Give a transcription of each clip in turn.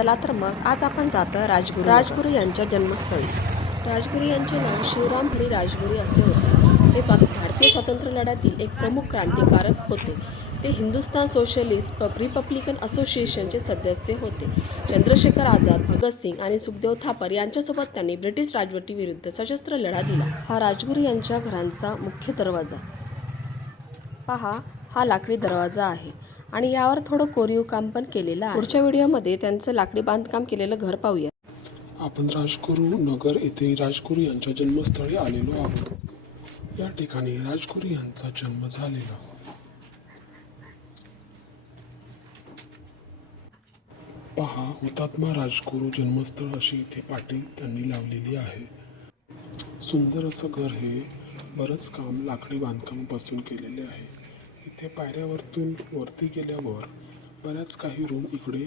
चला तर मग आज आपण जातो राजगुरू यांच्या जन्मस्थळी। राजगुरू यांचे नाव शिवराम हरी राजगुरू असे होते। ते भारतीय स्वातंत्र्य लढ्यातील एक प्रमुख क्रांतिकारक होते। ते हिंदुस्तान सोशलिस्ट रिपब्लिकन असोसिएशनचे सदस्य होते। चंद्रशेखर आझाद, भगतसिंग आणि सुखदेव थापर यांच्यासोबत त्यांनी ब्रिटिश राजवटीविरुद्ध सशस्त्र लढा दिला। हा राजगुरू यांच्या घरांचा मुख्य दरवाजा पहा, हा लाकडी दरवाजा आहे आणि यावर थोडं कोरीव काम पण केलेलं आहे। पुढच्या व्हिडिओमध्ये त्यांचं लाकडी बांधकाम केलेलं घर पाहूया। आपण राजगुरू नगर येथे राजगुरू यांच्या जन्मस्थळी आलेलो आहोत। या ठिकाणी राजगुरू यांचा जन्म झालेला। पहा, हुतात्मा राजगुरू जन्मस्थळ अशी इथे पाटी त्यांनी लावलेली आहे। सुंदर असं घर हे बरंच काम लाकडी बांधकामापासून केलेले आहे। इथे पायऱ्यावरतून वरती गेल्यावर बऱ्याच काही रूम इकडे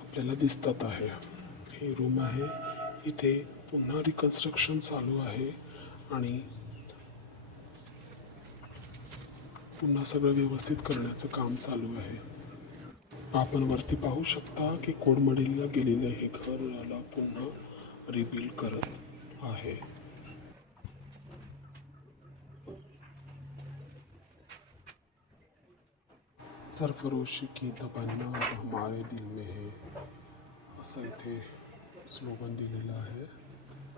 आपल्याला दिसतात आहे। हे रूम आहे, इथे पुन्हा रिकन्स्ट्रक्शन चालू आहे आणि पुन्हा सगळं व्यवस्थित करण्याचं काम चालू आहे। आपण वरती पाहू शकता की कोडमडीला गेलेलं हे घर याला पुन्हा रिबिल्ड करत आहे। सरफरोशी की तमन्ना हमारे दिल में है असं इथे स्लोगन दिलेलं आहे।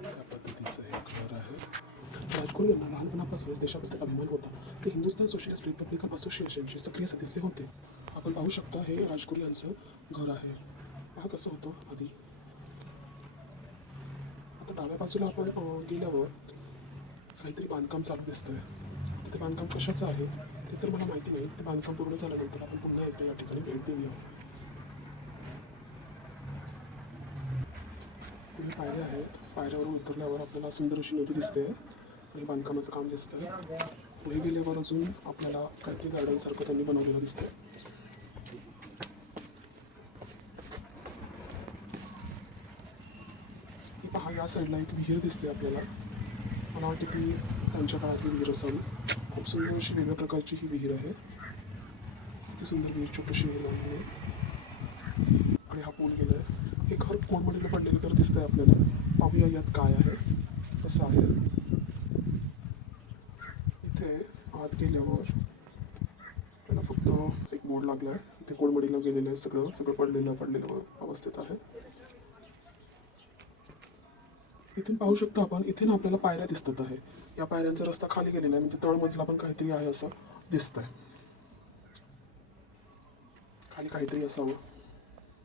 या पद्धतीचं हे घर आहे। राजगुरू यांना लहानपणापासूनच देशाबद्दल अभिमान होता। ते हिंदुस्तान सोशलिस्ट रिपब्लिकन असोसिएशनचे सक्रिय सदस्य होते। आपण पाहू शकता हे राजगुरू यांचं घर आहे। पहा कसं होतं आधी। आता डाव्या बाजूला आपण गेल्यावर काहीतरी बांधकाम चालू दिसतंय। ते बांधकाम कशाचं आहे ते तर मला माहिती नाही। ते बांधकाम पूर्ण झाल्यानंतर आपण पुन्हा एकदा या ठिकाणी भेट देऊया। पुढे पायऱ्या आहेत। पायऱ्यावरून उतरल्यावर आपल्याला सुंदर अशी नदी दिसते आणि बांधकामाचं काम दिसतंय। पुढे गेल्यावर अजून आपल्याला काहीतरी गार्डन सारखं त्यांनी बनवलेलं दिसतंय। ही पहा, या साईडला एक विहीर दिसते आपल्याला। मला वाटते ती त्यांच्या काळातली विहीर असावी। खूप सुंदर अशी वेगळ्या प्रकारची ही विहीर आहे। किती सुंदर विहीर, छोटीशी विहीर बांधली आहे आणि हा पूल गेलाय। हे घर कोडमडीला पडलेलं घर दिसतंय आपल्याला। पाहूया यात काय आहे, कसं आहे। इथे आत गेल्यावर आपल्याला फक्त एक बोर्ड लागलाय। इथे कोडमडीला गेलेलं आहे, सगळं पडलेलं अवस्थेत आहे। इथून पाहू शकतो आपण, इथे ना आपल्याला पायऱ्या दिसतात आहे। या पायऱ्यांचा रस्ता खाली गेलेला आहे, म्हणजे तळमजला पण काहीतरी आहे असं दिसतंय। खाली काहीतरी असावं,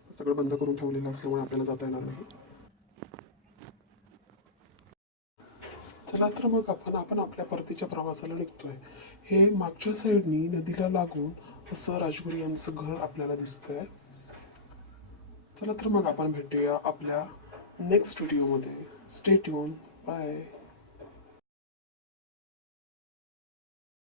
सगळं बंद करून ठेवलेलं असल्यामुळे आपल्याला जाता येणार नाही। चला तर मग आपण आपल्या परतीच्या प्रवासाला निघतोय। हे मागच्या साईडनी नदीला लागून असं राजगुरू यांचं घर आपल्याला दिसतंय। चला तर मग आपण भेटूया आपल्या नेक्स्ट व्हिडिओमध्ये। Stay tune, bye.